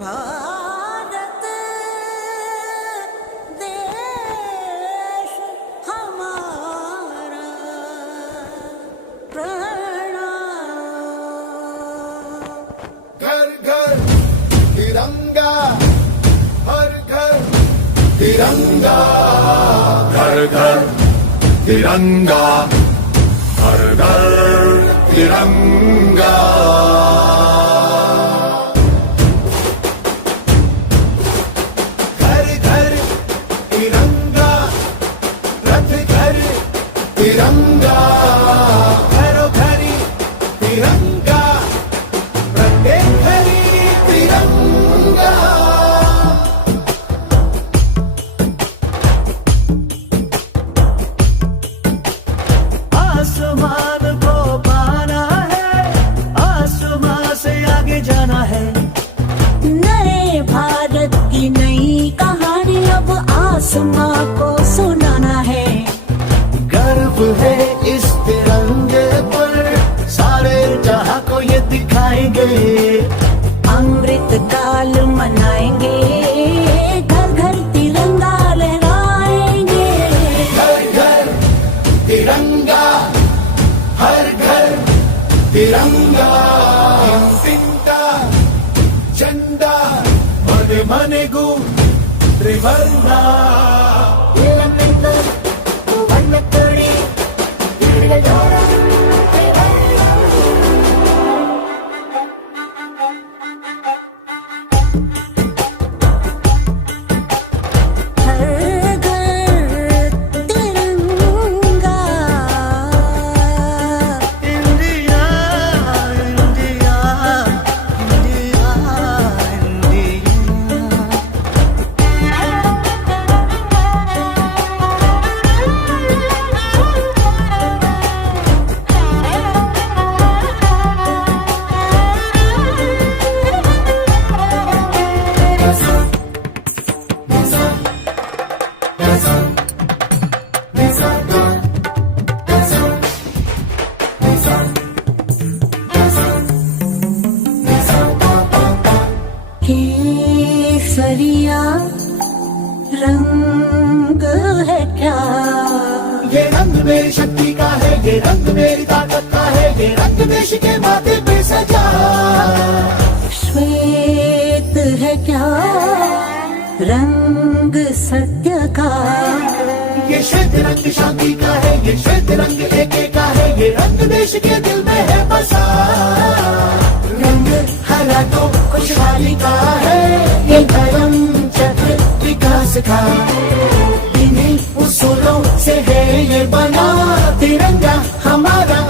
भारत देश हमारा प्रणाम। घर घर तिरंगा, हर घर तिरंगा, घर घर तिरंगा, हर घर तिरंगा। घर घर तिरंगा, रथ घर तिरंगा, घरो घरी तिरंगा, प्रत्येक घरी तिरंगा। आसमान को पाना है, आसमान से आगे जाना है। नए भारत की नई कहानी अब आसमां को सुनाना है। गर्व है इस तिरंगे पर, सारे जहां को ये दिखाएंगे। अमृत काल मनाएंगे, घर घर तिरंगा लहराएंगे। घर घर तिरंगा, हर घर तिरंगा। इंसिंटा झंडा मने मने गु त्रिवर्णा। हर घर तिरंगा। India India India India. केसरिया रंग है क्या? ये रंग मेरी शक्ति का है, ये रंग मेरी ताकत का है, ये रंग देश के माथे पे सजा। श्वेत है क्या रंग सत्य का? ये श्वेत रंग शांति का है, ये श्वेत रंग एके का है, ये रंग देश के दिल में है बसा। रंग हरा तो खुशहाली का है, ये धर्म चक्र विकास का। इन्हीं उसूलों से है ये बना तिरंगा हमारा